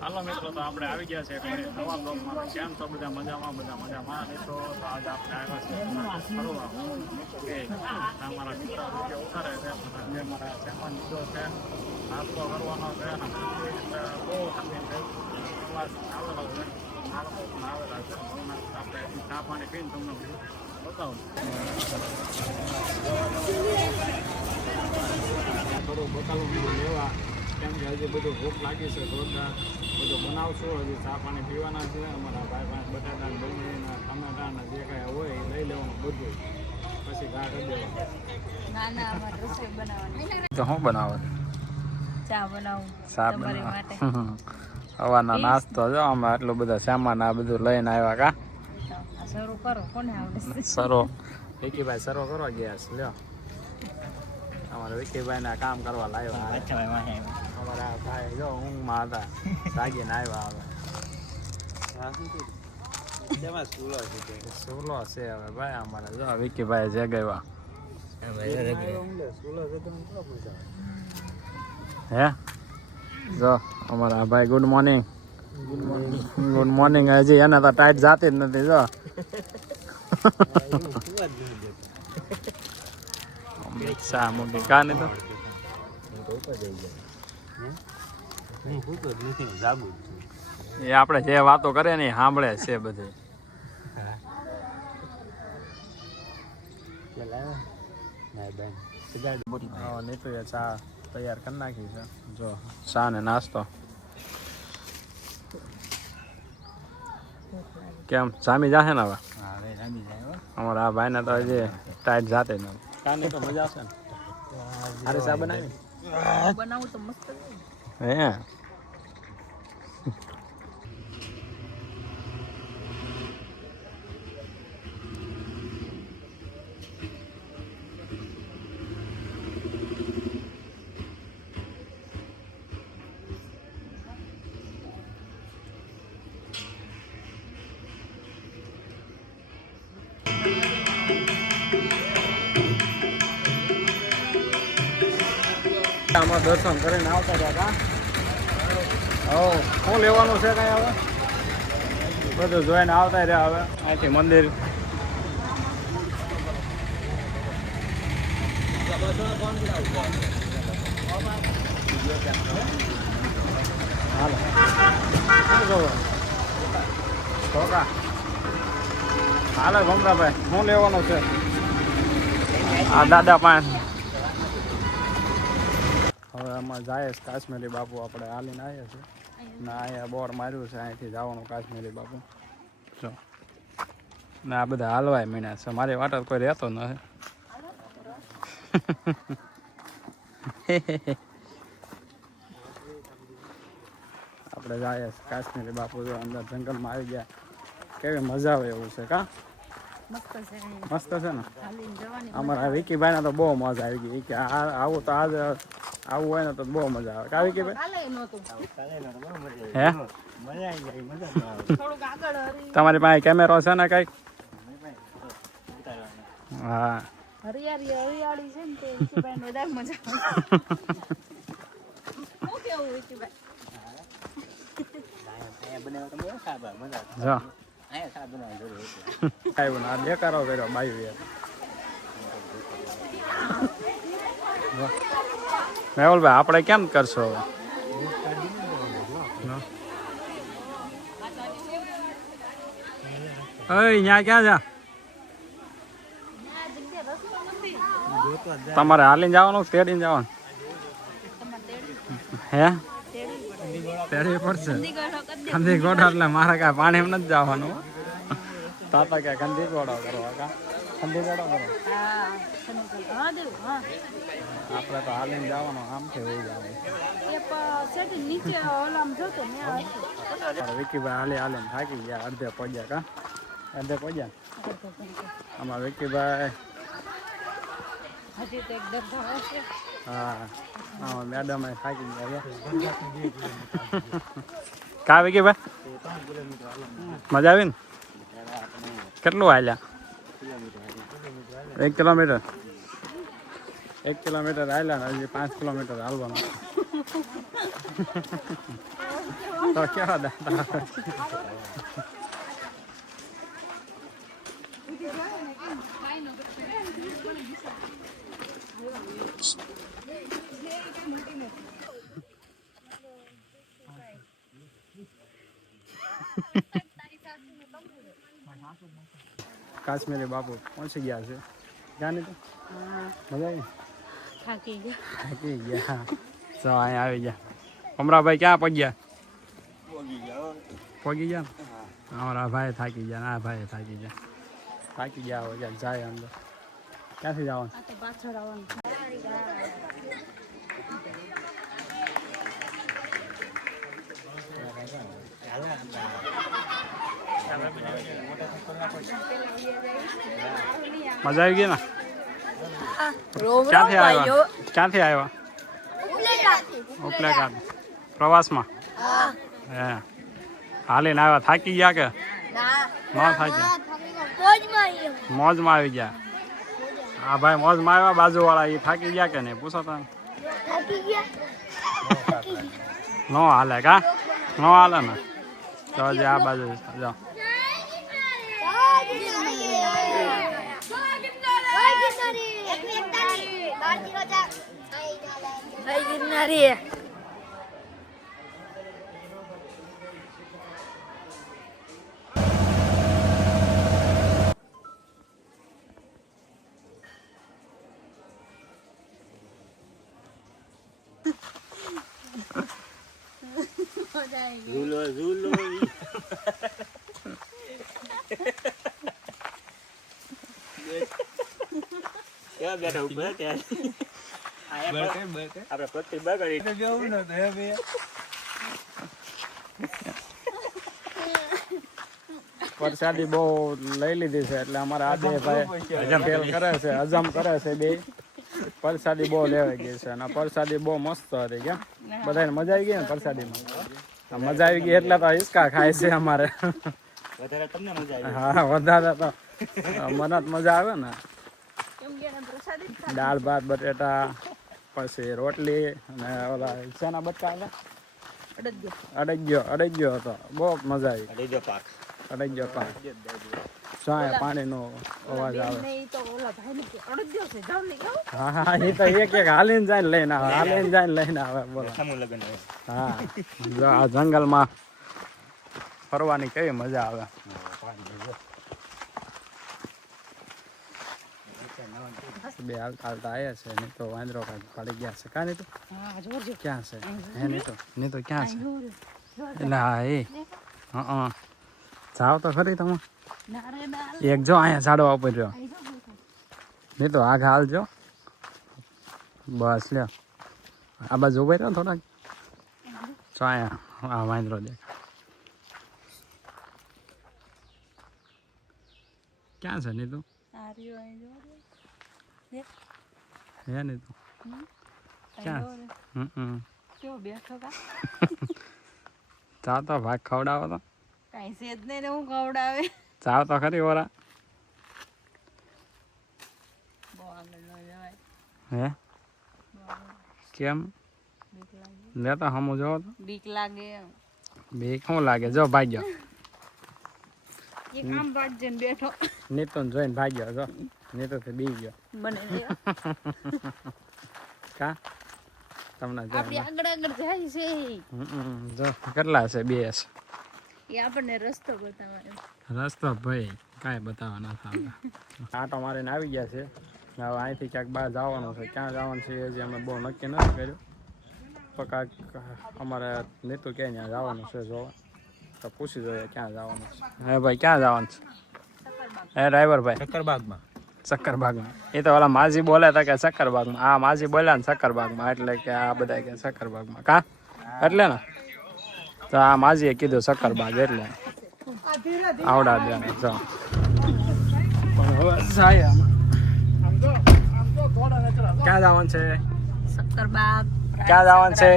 હાલો મિત્રો, તો આપણે આવી ગયા છે નવા બ્લોગમાં. કેમ છો બધા? મજામાં? બધા મજામાં. મિત્રો, તો આજે આપણે આવ્યા છે ફરવા. કે અમારા મિત્રો ઉતારે છે, જે મારા ચેમ્પન લીધો છે, નાસ્તો કરવાનો છે, અને બહુ ઠંડી છે. આવેલો છે, આવેલા છે. આપણે ચા પાણી પીને તમને બતાવું. થોડું બતાવું લેવા, કેમ કે હજી બધું ભૂખ લાગી છે જોરદાર. બધું બનાવશું, હજી ચા પાણી પીવાના છે. અમારા ભાઈ પાસે બટાટા ડુંગળીના ટમેટાના જે કાંઈ હોય એ લઈ લેવાનું બધું, પછી ઘા કરી દેવાનું. તો શું બનાવે? ચા બનાવું. ચા માટે સવારના નાસ્તો જો અમે આટલું બધા સામાન આ બધું લઈને આવ્યા. કા શરૂ કરો, કોને આવડે? સરો વિકીભાઈ સરો કરો ગેસ લ્યો. અમારે વિકીભાઈ ના કામ કરવા લાવ્યા. અમારા ભાઈ જો ઊંઘમાં હતા, જાગીને આવ્યા. હવે સુલો છે હવે ભાઈ અમારે. જો વિકીભાઈ જગાવ્યા. હે જો અમારા ભાઈ ગુડ મોર્નિંગ. Good morning. હજી એને તો ટાઈટ જાતી જ નથી. જો ચા મૂકી કા નહીં તો એ આપણે જે વાતો કરે ને સાંભળે છે બધી. નીકળીએ, ચા તૈયાર કરી નાખી છે. જો ચા ને નાસ્તો. કેમ જામી જાશે ને હવે? અમારા આ ભાઈ ને તો હજી ટાઈટ જાતે ને કાને તો મજા આવશે ને. સારી ચા બનાવી બનાવું તો મસ્ત. હે આમાં દર્શન કરીને આવતા રહ્યા. શું લેવાનું છે કઈ હવે? બધું જોઈને આવતા રહ્યા. હવે અહીંથી મંદિર હાલે ભમરાભાઈ, શું લેવાનું છે? આ દાદા પાસે હવે આમાં જાય છે કાશ્મીરી બાપુ. આપણે હાલીને આવ્યા છીએ ને અહીંયા બોર્ડ માર્યું છે અહીંથી જવાનું કાશ્મીરી બાપુ. જો ને આ બધા હાલવાય મીણા છે. મારી વાટ કોઈ રહેતો નથી. આપણે જાય છે કાશ્મીરી બાપુ. જો અંદર જંગલમાં આવી ગયા. કેવી મજા આવે એવું છે. કા મસ્ત છે ને. અમારા વિકીભાઈ ને તો બહુ મજા આવી ગઈ કે આવું તો આજે આવું હોય ને તો બહુ મજા આવે. કા વિકીભાઈ? હે તમારી પાસે કેમેરો છે ને કઈક? હા હરિયાળી છે ને તે વિકીભાઈ વધારે મજા આવે. જો બેકારો કર્યો બાઈ. મેહુલભાઈ આપણે કેમ કરશો? અહીંયા ક્યાં જા? તમારે હાલીને જવાનું તેડીને જવાનું? હે તેડી પડશે. ખંધી ગોળો એટલે મારે કાંઈ પાણી નથી જવાનું. તાતા ક્યાં ખંધી ગોળો કરવા? કા ખંધી ગોળો કરો? આપણે તો હાલીને જવાનું. આમથી વહી જવાનું. વિકીભાઈ હાલીને થાકી ગયા. અડધે પહોંચ્યા. કા અડધે પહોંચ્યા? આમાં વિકીભાઈ હા મેડમ થાકી ગયા. કા વિકીભાઈ મજા આવી ને? કેટલું હાલ્યા? 1 કિલોમીટર. 1 કિલોમીટર હાલ્યા ને હજી 5 કિલોમીટર હાલવાનું. તો કેવા દાંત આવે? કાશ્મીરી બાપુ પહોંચી ગયા છે. ક્યાં નહીં તો મજા આવી? થાકી ગયા. તો અહીંયા આવી ગયા. અમરાભાઈ ક્યાં પગ્યા? પગી ગયા ને? અમારા ભાઈ થાકી ગયા. આ ભાઈ થાકી ગયા. થાકી ગયા હોય ક્યાંક જાય અંદર. ક્યાંથી જવાનું? મજા આવી ગઈ ને? ક્યાંથી આવ્યા? ક્યાંથી આવ્યા? ઉપલેટા પ્રવાસમાં. હે હાલીને આવ્યા? થાકી ગયા કે ન થાકી? મોજમાં આવી ગયા. હા ભાઈ મોજમાં આવ્યા. બાજુવાળા એ થાકી ગયા કે નહીં પૂછો તમે? ન હાલે કા? ન હાલે ને તો હજી આ બાજુ જાઓ. ઝૂલો ઝૂલો કેવા બેઠા ઉપર ત્યાં આપણે પ્રતિભા કરી પ્રસાદી બહુ લઈ લીધી છે એટલે અમારા આ બે ભાઈ ફેલ કરે છે, હજમ કરે છે બે. પ્રસાદી બહુ લેવાઈ ગઈ છે અને પ્રસાદી બહુ મસ્ત હતી. કેમ બધાને મજા આવી ગઈ ને પ્રસાદીમાં? મજા આવી ગઈ એટલે તો હિસકા ખાય છે અમારે. વધારે તમને મજા આવી? હા વધારે તો મને જ મજા આવે ને. દાળ ભાત બટેટા પછી રોટલી અને ઓલા શેના બટકા આવ્યા? અડજ્યો હતો. બહુ મજા આવી. અડેજો પાક. અડજ્યો પાક. સાય પાણીનો અવાજ આવે. હા હા એ તો એક એક હાલીને જાય લઈને આવે. હાલીને જાય લઈને આવે. બોલો. લગન હા જો આ જંગલમાં ફરવાની કેવી મજા આવે. બે હાલતા હાલતા આવ્યા છે. નહીં તો વાંદરો કાંઈક પાડી ગયા છે. કાં નહીં તો ક્યાં છે? હે નહીં તો ક્યાં છે? એટલે હા એ હા જાઓ તો ખરી તમે. એક જો અહીંયા ઝાડવા ઉપર રહ્યો. નહીં તો આગ હાલજો. બસ લ્યો આ બાજુ ઉભા રહ્યો થોડાક. જો અહીંયા આ વાંદરો દેખાય. ક્યાં છે નહીં તું? હે નહીં તું ક્યાં? ચાવ તો ભાગ ખવડાવો તો. કઈ છે જ નહીં હું ખવડાવે. ચાવ તો ખરી ઓરા. હે કેમ લે તો હમું જોવો તો બીક લાગે. બીક શું લાગે? જો ભાગ્યો. એક આમ પાડજે ને બેઠો. નીતો જોઈને ભાગ્યો. જો નીતો થી બી ગયો. બને કા તમને આપડી આગળ આગળ જાય છે. જો કેટલા છે? બે છે. એ આપણને રસ્તો બતાવવાનો. રસ્તો ભાઈ કાંઈ બતાવવા ના આવતા. આટો મારીને આવી ગયા છે. હવે અહીંથી ક્યાંક બહાર જવાનું છે. ક્યાં જવાનું છે એ હજી અમે બહુ નક્કી નથી કર્યું. તો કાંઈક અમારે નીતુ ક્યાંય ત્યાં જવાનું છે જોવા. તો પૂછી જોઈએ ક્યાં જવાનું છે. હે ભાઈ ક્યાં જવાનું છે? હે ડ્રાઈવર ભાઈ? શક્કરબાગમાં. શક્કરબાગમાં. એ તો ઓલા માજી બોલે હતા કે શક્કરબાગમાં. આ માજી બોલ્યા ને શક્કરબાગમાં એટલે કે આ બધા કે શક્કરબાગમાં. કા એટલે ને તો આ માજીએ કીધું શક્કરબાગ એટલે આવડા દે જો. ક્યાં જવાનું છે? શક્કરબાગ. ક્યાં જવાનું છે?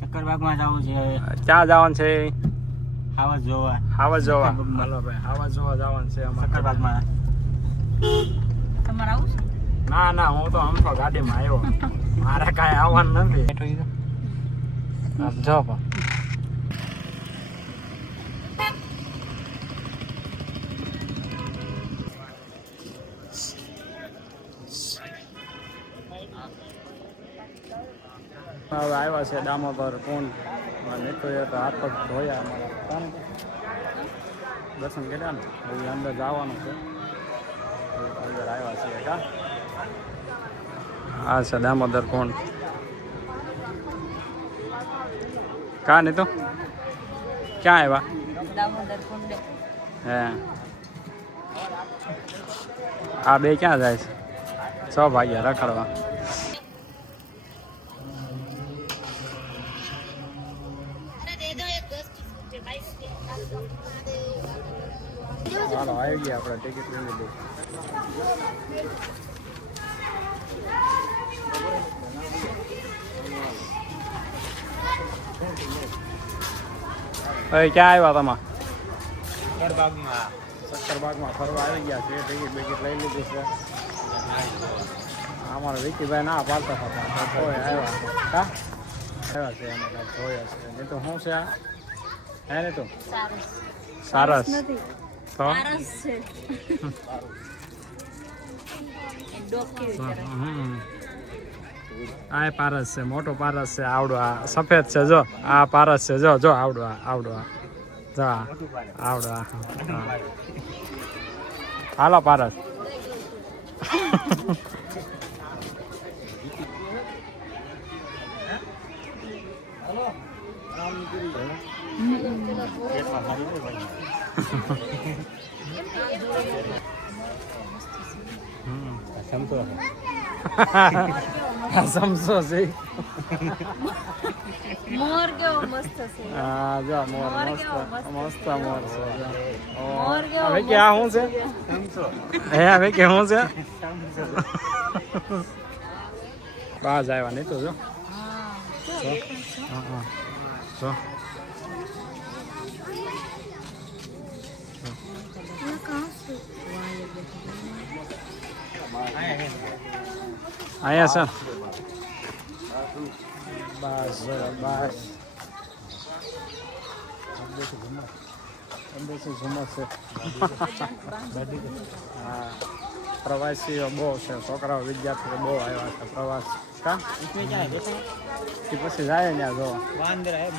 શક્કરબાગમાં જવું છે. ક્યાં જવાનું છે? હાવજ જોવા. હાવજ જોવા. હાલો ભાઈ હાવજ જોવા જવાનું છે અમારે. શક્કરબાગમાં. તમારે આવું છે? ના ના હું તો આમ તો ગાડીમાં આવ્યો. મારે કાંઈ આવવાનું નથી. જો પણ હવે આવ્યા છે દામોદર કુંડ નીકળીએ તો હાથ પગ ધોયા અમારા કોણ દર્શન કર્યા ને હજી અંદર જવાનું છે અંદર આવ્યા છીએ કા આ છે દામોદર કુંડ કા નહીં તો ક્યાં આવ્યા દામોદર કુંડ હે આ બે ક્યાં જાય છે 6 વાગ્યા રખડવા ચાલો આવી ગયા આપણે ટિકિટ લઈ લીધી હવે ક્યાં આવ્યા તમે સક્કરબાગમાં ફરવા આવી ગયા છે ટિકિટ બિકિટ લઈ લીધી છે અમારા વિકીભાઈ ના પાડતા હતા કોઈ આવ્યા કા આવ્યા છે અમે કાંઈ જોયા છે નહીં તો શું છે આ હે ને તો સારસ નથી તો પારસ છે ડોક કેવી કરે આ પારસ છે મોટો પારસ છે આવડો આ સફેદ છે જો આ પારસ છે જો જો આવડો આવડો જો આવડો હાલો પારસ સમસો છે મોર કેવો મસ્ત છે હા જો મોર મોર મસ્ત કેવો મસ્ત મસ્ત મોર છે જો મોર કેવો હવે કે આ શું છે હે હવે કે શું છે બાજ આવ્યા નહીં તો જો હા જો અહીંયા છે બસ બસ ઝુમર છે હા પ્રવાસીઓ બહુ છે છોકરાઓ વિદ્યાર્થીઓ બહુ આવ્યા છે પ્રવાસ કા એ પછી જાય ત્યાં જો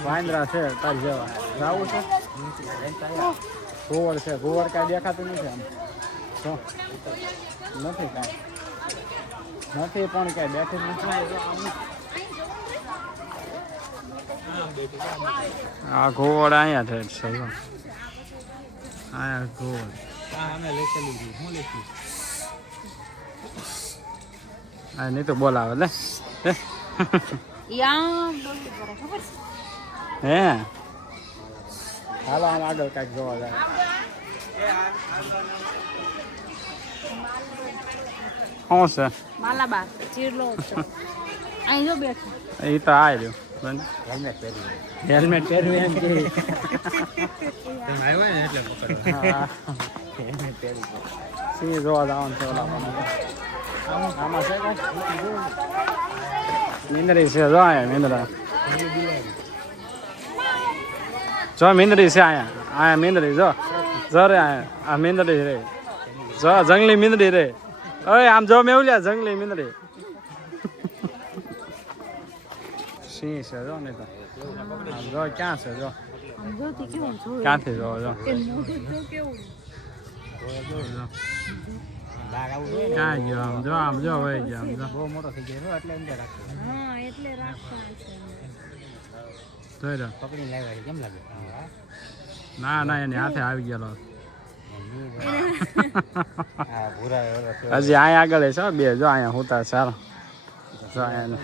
વાંદરા છે તાર જેવા જવું છે ઘુવડ છે ઘુવડ કાંઈ દેખાતું નથી આમ જો નથી કાંઈ નથી પણ કાંઈ બેઠી જ નથી આ ઘુવડ અહીંયા છે અહીંયા ઘુવડ આ નહીં તો બોલાવે લે યા ડોકી કરે ખબર છે હે હાલો આમ આગળ કાંઈક જોવા જાય શું છે માલાબાર ચીરલો અહીં જો બેઠો એ તો આ રહ્યો હેલ્મેટ પહેર્યું એમ કે સિંહ જોવા જવાનું છે ઓલા આમાં છે મીંદડી છે જો અહીંયા મીંદડા જો મીંદડી છે અહીંયા મીંદડી જો રે અહીંયા આ મીંદડી રે જો જંગલી મીંદડી રે ઓય આમ જો મેવલ્યા જંગલી મીંદડી સિંહ છે જો નહીં તો આમ જો ક્યાં છે જો જોતી કેવું જોયું ક્યાંથી જો જો કે મોઢું તો કેવું ક્યાં ગયો આમ જો હોય ગયો આમ જો બહુ મોટો થઈ ગયો એટલે અંદર રાખો હા એટલે રાખવા છે જોઈ રહ્યો પકડીને લાવ્યા છે કેમ લાગે ના એની હાથે આવી ગયેલો હા ભૂરા હજી અહીંયા આગળ છે બે જો અહીંયા હોતા સારા જો અહીંયા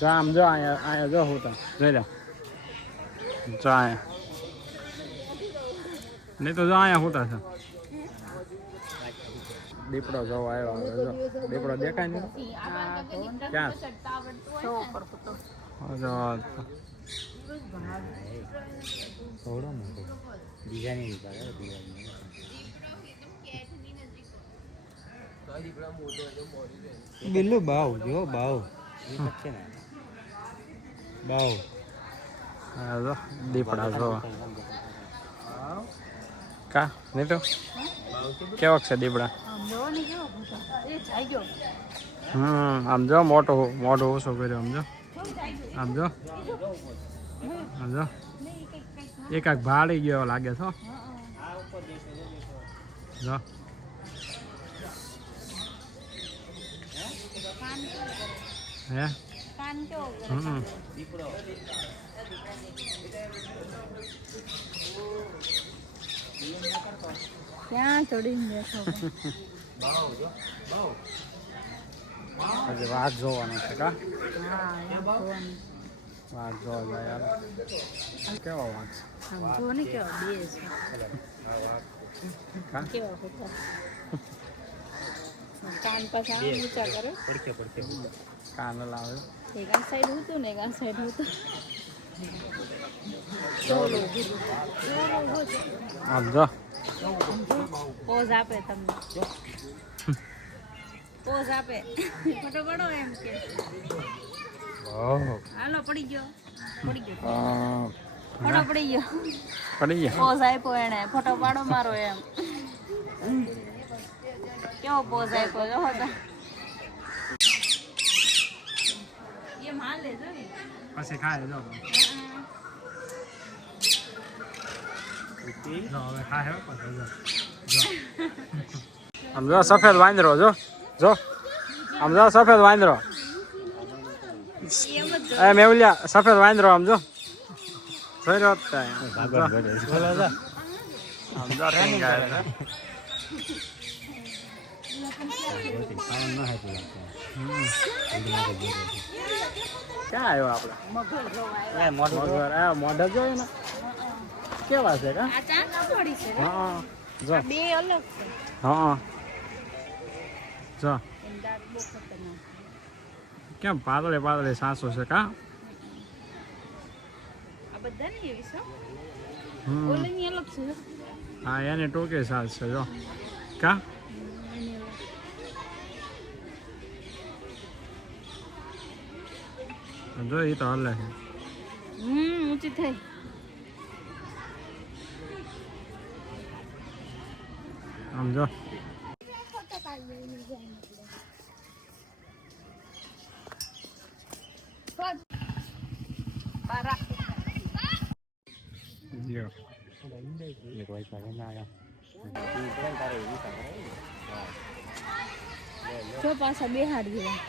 જો આમ જો અહીંયા જો હોતા જોઈ લે જો અહીંયા નહીં તો જો અહીંયા હોતા છે દીપડો જોવા આવ્યો જો દીપડો દેખાય ને ક્યાં જો થોડો મોટો બીજાની બિલ્લુ બાવ જો બાવ છે ને બાવ દીપડા જો કા નહીં તો કેવાક છે દીપડા? આમ જોવો ને કેવો મોટો. એ જાય ગયો. આમ જો મોટો મોઢું ઓછું કર્યું. આમ જો આમ જો આમ જો એક આક ભાડી ગયો લાગે છો. જો હે કાન કેવો ત્યાં ચડીને બેઠો. હજી વાત જોવાનું છે કા? હા જોવાનું. વાત જોવા જાય યાર. કેવો વાત છે? આમ જો ને કેવા બે છે. કા? કેવા હતા. કાન પાછા આમ ઊંચા કરે. કાન લાવે. એક આ સાઈડ હતું ને એક આ સાઈડ હતું. આમ જો પોઝ આપે તમને. પોઝ આપે. ફોટો પાડો એમ કે. હાલો પડી ગયો. પડી ગયો. ફોટો પડી ગયો. પડી ગયા. પોઝ આપ્યો એને. ફોટો પાડો મારો એમ. કેવો પોઝ આપ્યો જો હતો. એ માલે જો ને. પછી ખાય જો. હવે ખાય આમ જો સફેદ વાંદરો જો જો આમ જો સફેદ વાંદરો. એ મેવલિયા સફેદ વાંદરો આમ જો જોઈ રહ્યો આમ જો ઠીંગ આવે ક્યાં આવ્યો આપડે? મોઢા જોયું ને કેવા છે કા? આ ચાંદા પડી છે. હા જો આ બે અલગ છે. હા જો એમ દાંત બહુ ખતરનાક. કેમ પાતળે પાતળે સાસો છે કા? આ બધા ને એવી છે. હમ ઓલેની અલગ છે. હા એને ટોકે સાસ છે જો કા? એની અલગ. જો એ તો હલે છે. ઊંચી થઈ. આમ જો જો પાછા બેહાડ ગયા.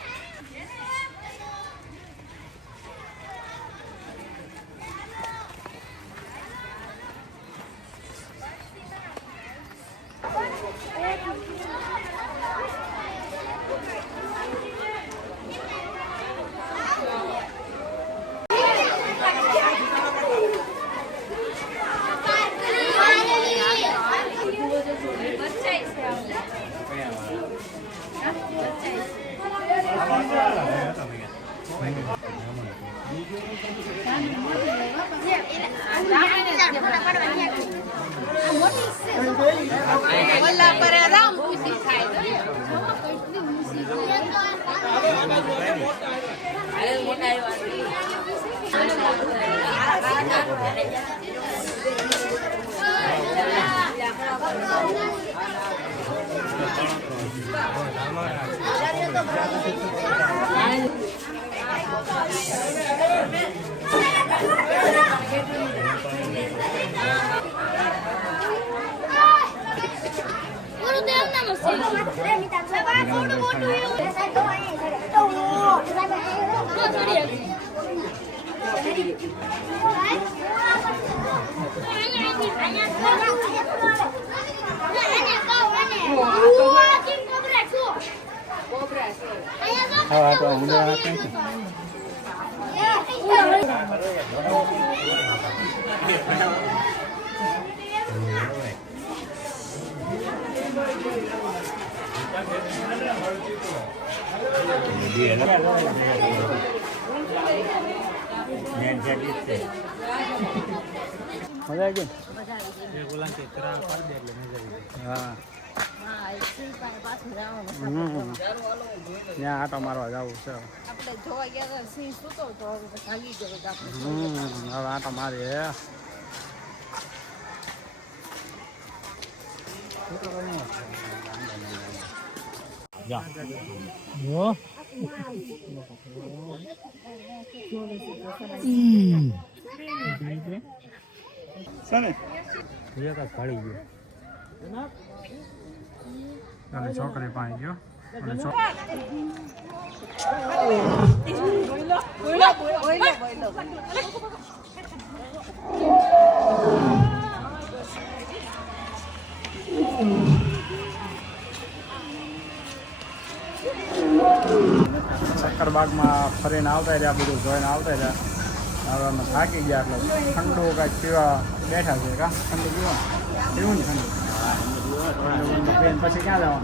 મજા આવી ગઈ. હા ત્યાં આટો મારવા જવું છે. આપણે જોવા ગયા હતા સિંહ સૂતો તો હવે ભાગી ગયો આપણે. હવે આટો મારીએ. અને છોકરી પાસે ગયો અને શક્કરબાગમાં ફરીને આવતા રહ્યા, બધું જોઈને આવતા રહ્યા. હવે અમે થાકી ગયા એટલે ઠંડુ કાંઈક પીવા બેઠા છે. કા ઠંડુ પીવું ને ઠંડુ પછી ક્યાં જવાનું?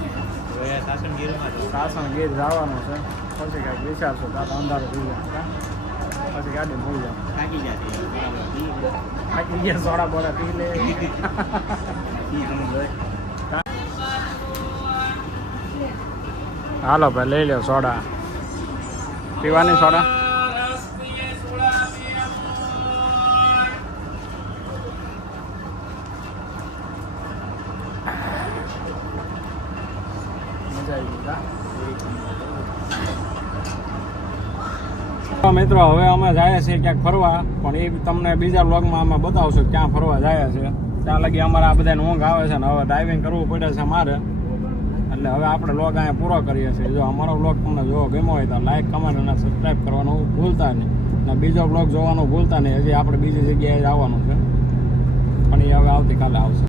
સાસણ ગીર જવાનું છે. પછી કાંઈક વિચારશું તો અંધારું થઈ જાય. પછી ગાડી ભૂલી જાવ. થાકી ગયા સોડા બોડા પી લે. હાલો ભાઈ લઈ લો સોડા. પીવાની સોડા? મિત્રો હવે અમે જાય છે ક્યાંક ફરવા, પણ એ તમને બીજા વ્લોગમાં અમે બતાવશું ક્યાં ફરવા જાય છે. ત્યાં લગી અમારે આ બધાને ઊંઘ આવે છે ને હવે ડ્રાઇવિંગ કરવું પડે છે મારે, એટલે હવે આપણે વ્લોગ અહીંયા પૂરો કરીએ છીએ. જો અમારો વ્લોગ તમને જો ગમ્યો હોય તો લાઈક, કમેન્ટ અને સબસ્ક્રાઈબ કરવાનું ભૂલતા નહીં, અને બીજો વ્લોગ જોવાનું ભૂલતા નહીં. હજી આપણે બીજી જગ્યાએ જ આવવાનું છે, પણ એ હવે આવતીકાલે આવશે.